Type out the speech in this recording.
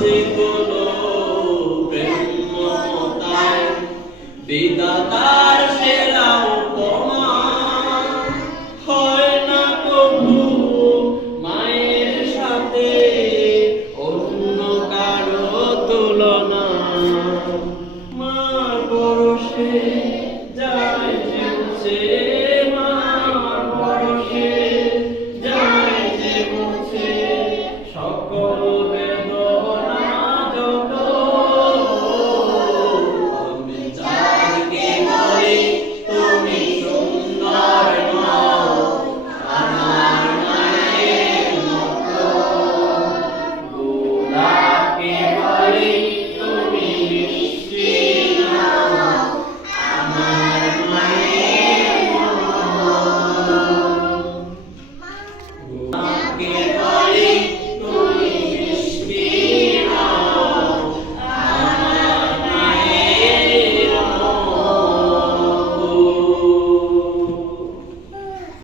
যেগুলো প্রেম মমতায় বিদাতার সেরা উপমা হয় না প্রভু মায়ের সাথে অন্য কারও তুলনা। মা বড় being